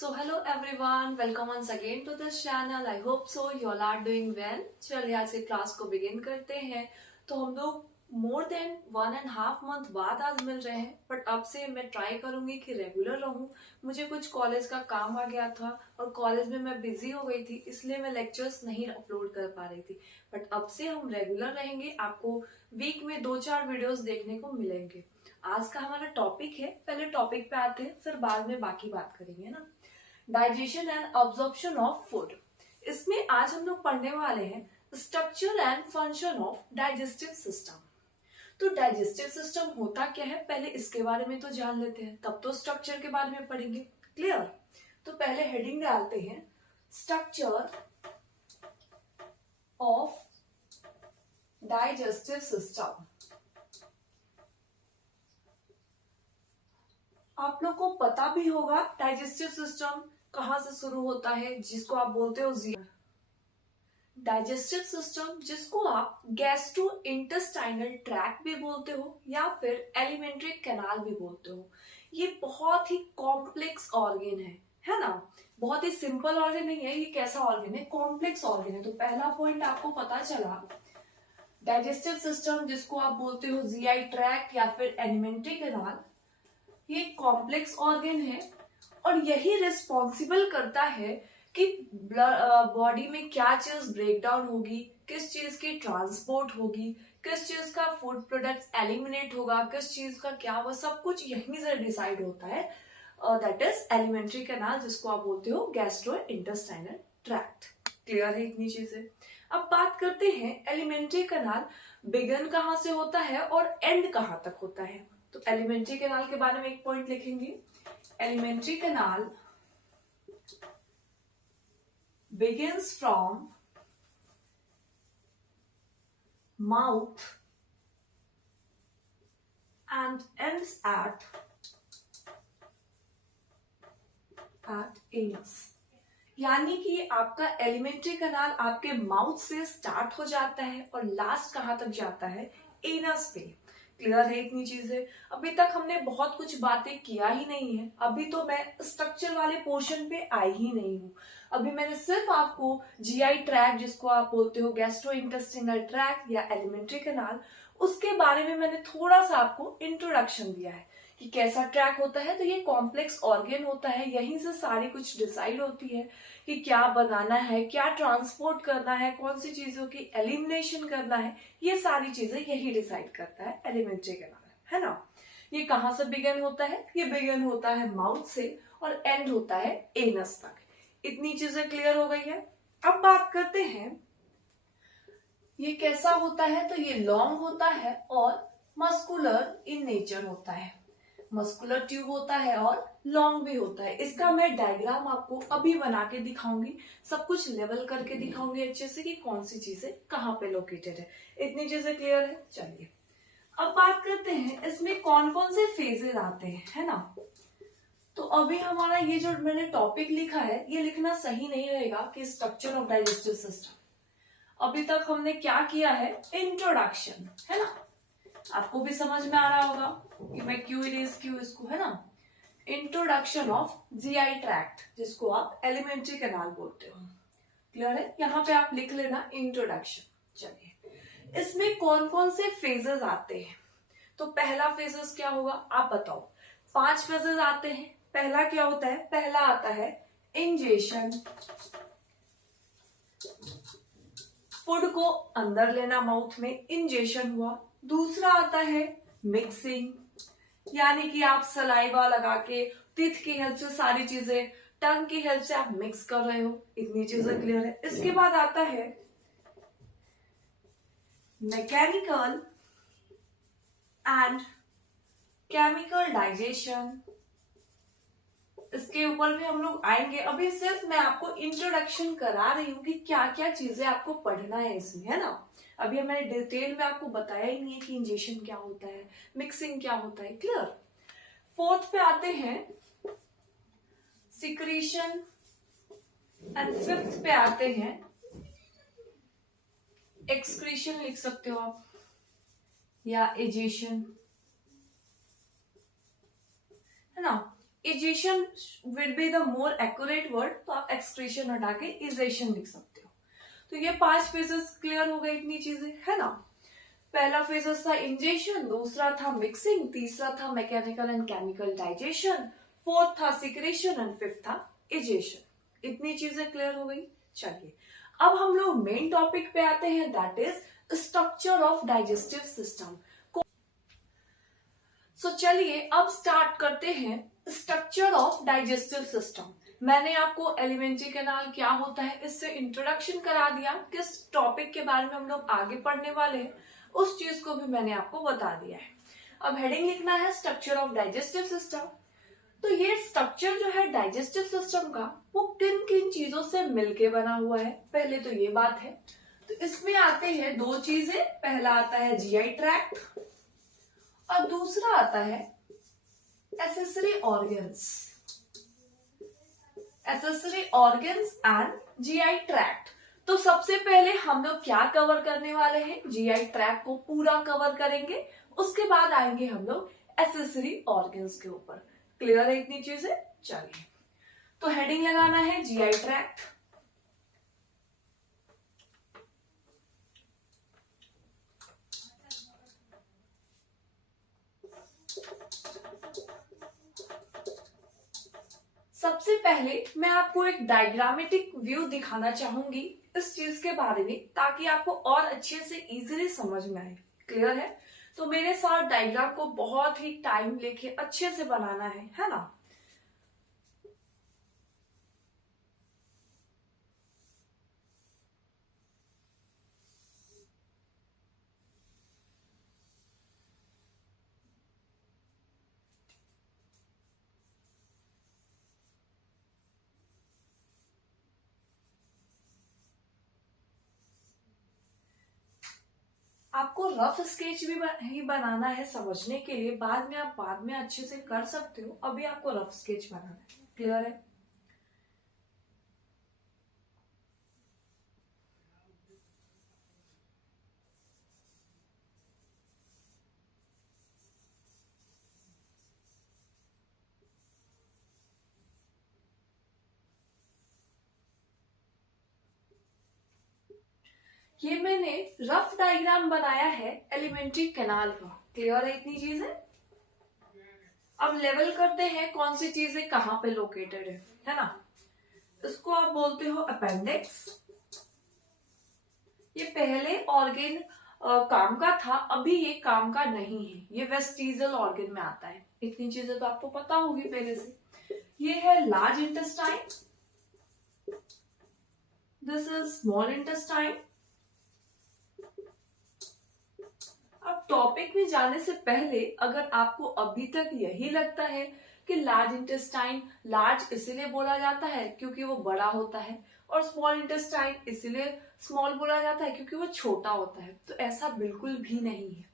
So hello everyone, welcome once again to this channel. I hope so you all are doing well. चलिए आज के class को begin करते हैं। तो हम लोग मोर देन 1.5 मंथ बाद आज मिल रहे हैं, बट अब से मैं ट्राई करूंगी कि रेगुलर रहूं। मुझे कुछ कॉलेज का काम आ गया था और कॉलेज में मैं बिजी हो गई थी, इसलिए मैं लेक्चर्स नहीं अपलोड कर पा रही थी। बट अब से हम रेगुलर रहेंगे, आपको वीक में 2-4 वीडियोस देखने को मिलेंगे। आज का हमारा टॉपिक है, पहले टॉपिक पे आते हैं, फिर बाद में बाकी बात करेंगे ना। Digestion and absorption of food. इसमें आज हम लोग पढ़ने वाले हैं structure and function of digestive system. तो डाइजेस्टिव सिस्टम होता क्या है, पहले इसके बारे में तो जान लेते हैं, तब तो स्ट्रक्चर के बारे में पढ़ेंगे। क्लियर? तो पहले हेडिंग डालते हैं स्ट्रक्चर ऑफ डाइजेस्टिव सिस्टम। आप लोग को पता भी होगा डाइजेस्टिव सिस्टम कहां से शुरू होता है, जिसको आप बोलते हो डाइजेस्टिव सिस्टम, जिसको आप गैस्ट्रो इंटेस्टाइनल ट्रैक्ट भी बोलते हो या फिर एलिमेंट्री कैनाल भी बोलते हो। ये बहुत ही कॉम्प्लेक्स ऑर्गन है ना। बहुत ही सिंपल ऑर्गन नहीं है, ये कैसा ऑर्गन है, कॉम्प्लेक्स ऑर्गन है। तो पहला पॉइंट आपको पता चला, डाइजेस्टिव सिस्टम जिसको आप बोलते हो जीआई ट्रैक्ट या फिर एलिमेंट्री कैनाल, ये कॉम्प्लेक्स ऑर्गन है और यही रिस्पॉन्सिबल करता है कि बॉडी में क्या चीज ब्रेक डाउन होगी, किस चीज की ट्रांसपोर्ट होगी, किस चीज का फूड प्रोडक्ट्स एलिमिनेट होगा, किस चीज का क्या, वो सब कुछ यहीं से डिसाइड होता है। दैट इज एलिमेंट्री कैनाल, जिसको आप बोलते हो गैस्ट्रो इंटेस्टाइनल ट्रैक्ट। क्लियर है इतनी चीजें? अब बात करते हैं एलिमेंट्री कैनाल बिगन कहाँ से होता है और एंड कहाँ तक होता है। तो एलिमेंट्री कैनाल के बारे में एक पॉइंट लिखेंगे, alimentary canal begins from mouth and ends at anus। यानी कि आपका एलिमेंट्री कैनाल आपके माउथ से स्टार्ट हो जाता है और लास्ट कहां तक जाता है, एनस पे। क्लियर है इतनी चीजें? अभी तक हमने बहुत कुछ बातें किया ही नहीं है, अभी तो मैं स्ट्रक्चर वाले पोर्शन पे आई ही नहीं हूँ। अभी मैंने सिर्फ आपको जीआई ट्रैक्ट, जिसको आप बोलते हो गैस्ट्रो इंटेस्टिनल ट्रैक्ट या एलिमेंट्री कैनाल, उसके बारे में मैंने थोड़ा सा आपको इंट्रोडक्शन दिया है कि कैसा ट्रैक होता है। तो ये कॉम्प्लेक्स ऑर्गन होता है, यहीं से सारी कुछ डिसाइड होती है कि क्या बनाना है, क्या ट्रांसपोर्ट करना है, कौन सी चीजों की एलिमिनेशन करना है, ये सारी चीजें यही डिसाइड करता है एलिमेंट्री कैनाल, है ना। ये कहां से बिगन होता है, ये बिगन होता है माउथ से और एंड होता है एनस तक। इतनी चीजें क्लियर हो गई है। अब बात करते हैं ये कैसा होता है। तो ये लॉन्ग होता है और मस्कुलर इन नेचर होता है, मस्कुलर ट्यूब होता है और लॉन्ग भी होता है। इसका मैं डायग्राम आपको अभी बना के दिखाऊंगी, सब कुछ लेवल करके दिखाऊंगी अच्छे से कि कौन सी चीजें कहाँ पे लोकेटेड है। इतनी चीजें क्लियर है? चलिए अब बात करते हैं इसमें कौन कौन से फेजेस आते हैं, है ना। तो अभी हमारा ये जो मैंने टॉपिक लिखा है, ये लिखना सही नहीं रहेगा कि स्ट्रक्चर ऑफ डाइजेस्टिव सिस्टम। अभी तक हमने क्या किया है, इंट्रोडक्शन, है ना। आपको भी समझ में आ रहा होगा कि मैं क्यों इरेज क्यों इसको, है ना। इंट्रोडक्शन ऑफ जीआई ट्रैक्ट, जिसको आप एलिमेंट्री कैनाल बोलते हो। क्लियर है? यहाँ पे आप लिख लेना इंट्रोडक्शन। चलिए इसमें कौन कौन से फेजेस आते हैं। तो पहला फेजेस क्या होगा, आप बताओ। 5 फेजेस आते हैं। पहला क्या होता है, पहला आता है इंजेशन, फूड को अंदर लेना माउथ में, इंजेशन हुआ। दूसरा आता है मिक्सिंग, यानी कि आप सलाइवा लगा के टीथ की हेल्प से सारी चीजें, टंग की हेल्प से आप मिक्स कर रहे हो। इतनी चीजें क्लियर है? इसके बाद आता है मैकेनिकल एंड केमिकल डाइजेशन। इसके ऊपर भी हम लोग आएंगे, अभी सिर्फ मैं आपको इंट्रोडक्शन करा रही हूँ कि क्या क्या चीजें आपको पढ़ना है इसमें, है ना। अभी मैंने डिटेल में आपको बताया ही नहीं है कि इंजेक्शन क्या होता है, मिक्सिंग क्या होता है। क्लियर? फोर्थ पे आते हैं सिक्रीशन एंड फिफ्थ पे आते हैं एक्सक्रीशन, लिख सकते हो आप, या एजेशन, है ना। Egestion will be the more accurate word, तो आप एक्सक्रीशन हटा के इजेशन लिख सकते हो। तो ये 5 फेजेस क्लियर हो गए, इतनी चीजें है ना। पहला फेजेस था इंजेशन, दूसरा था मिक्सिंग, तीसरा था mechanical and chemical digestion, fourth था सिक्रेशन एंड फिफ्थ था इजेशन। इतनी चीजें क्लियर हो गई। चलिए अब हम लोग मेन टॉपिक पे आते हैं, that is structure of digestive system. So चलिए अब स्टार्ट करते हैं स्ट्रक्चर ऑफ डाइजेस्टिव सिस्टम। मैंने आपको एलिमेंट्री कैनाल क्या होता है इससे इंट्रोडक्शन करा दिया, किस टॉपिक के बारे में हम लोग आगे पढ़ने वाले हैं उस चीज को भी मैंने आपको बता दिया है। अब हेडिंग लिखना है स्ट्रक्चर ऑफ डाइजेस्टिव सिस्टम। तो ये स्ट्रक्चर जो है डाइजेस्टिव सिस्टम का, वो किन किन चीजों से मिलके बना हुआ है, पहले तो ये बात है। तो इसमें आते हैं दो चीजें, पहला आता है जीआई ट्रैक्ट और दूसरा आता है accessory organs. Accessory organs and GI tract. तो सबसे पहले हम लोग क्या कवर करने वाले हैं, जीआई ट्रैक्ट को पूरा कवर करेंगे, उसके बाद आएंगे हम लोग एक्सेसरी ऑर्गन्स के ऊपर। क्लियर है इतनी चीजें। चलिए तो हेडिंग लगाना है जीआई ट्रैक्ट। सबसे पहले मैं आपको एक डायग्रामेटिक व्यू दिखाना चाहूंगी इस चीज के बारे में, ताकि आपको और अच्छे से इजीली समझ में आए। क्लियर है। तो मेरे साथ डायग्राम को बहुत ही टाइम लेके अच्छे से बनाना है ना। आपको रफ स्केच भी ही बनाना है समझने के लिए, बाद में आप बाद में अच्छे से कर सकते हो, अभी आपको रफ स्केच बनाना है। क्लियर है। ये मैंने रफ डायग्राम बनाया है एलिमेंट्री कैनाल का। क्लियर है इतनी चीजें। अब लेवल करते हैं कौन सी चीजें कहां पे लोकेटेड है ना। इसको आप बोलते हो अपेंडिक्स। ये पहले ऑर्गन काम का था, अभी ये काम का नहीं है, ये वेस्टिजल ऑर्गन में आता है। इतनी चीजें तो आपको पता होगी पहले से। ये है large intestine, this is small intestine. अब टॉपिक में जाने से पहले अगर आपको अभी तक यही लगता है कि लार्ज इंटेस्टाइन लार्ज इसीलिए बोला जाता है क्योंकि वो बड़ा होता है, और स्मॉल इंटेस्टाइन इसीलिए स्मॉल बोला जाता है क्योंकि वो छोटा होता है, तो ऐसा बिल्कुल भी नहीं है।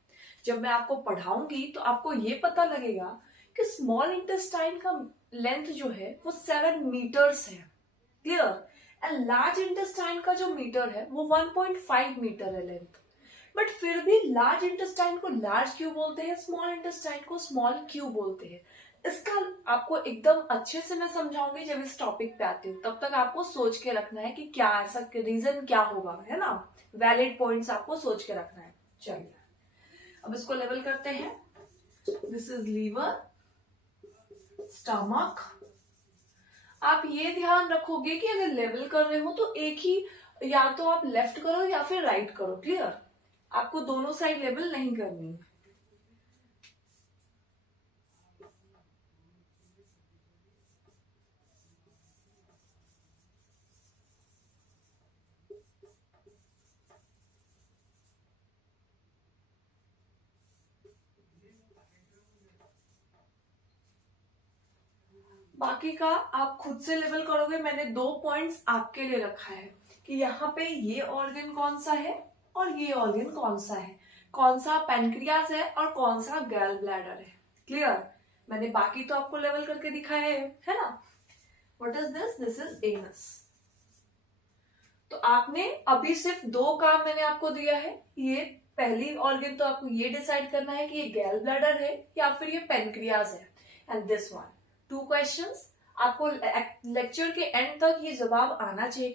जब मैं आपको पढ़ाऊंगी तो आपको ये पता लगेगा कि स्मॉल इंटेस्टाइन का लेंथ जो है वो 7 मीटर्स है। क्लियर। एंड लार्ज इंटेस्टाइन का जो मीटर है वो 1.5 मीटर है लेंथ। बट फिर भी लार्ज इंटेस्टाइन को लार्ज क्यों बोलते हैं, स्मॉल इंटेस्टाइन को स्मॉल क्यों बोलते हैं, इसका आपको एकदम अच्छे से मैं समझाऊंगी जब इस टॉपिक पे आती हूँ। तब तक आपको सोच के रखना है कि क्या ऐसा रीजन क्या होगा, है ना। वैलिड पॉइंट्स आपको सोच के रखना है। चलिए अब इसको लेवल करते हैं। This is liver, stomach. आप ये ध्यान रखोगे कि अगर लेवल कर रहे हो तो एक ही, या तो आप लेफ्ट करो या फिर राइट करो। क्लियर। आपको दोनों साइड लेवल नहीं करनी। बाकी का आप खुद से लेवल करोगे। मैंने 2 पॉइंट्स आपके लिए रखा है कि यहाँ पे ये ऑर्गन कौन सा है और ये ऑर्गन कौन सा है, कौन सा पैनक्रियास है और कौन सा गैल ब्लैडर है। क्लियर। मैंने बाकी तो आपको लेवल करके दिखाया है ना। What is this, this is anus. तो आपने अभी सिर्फ 2 काम मैंने आपको दिया है। ये पहली ऑर्गन तो आपको ये डिसाइड करना है कि ये गैल ब्लैडर है या फिर ये पैनक्रियास है। And this one, 2 questions. आपको लेक्चर के एंड तक ये जवाब आना चाहिए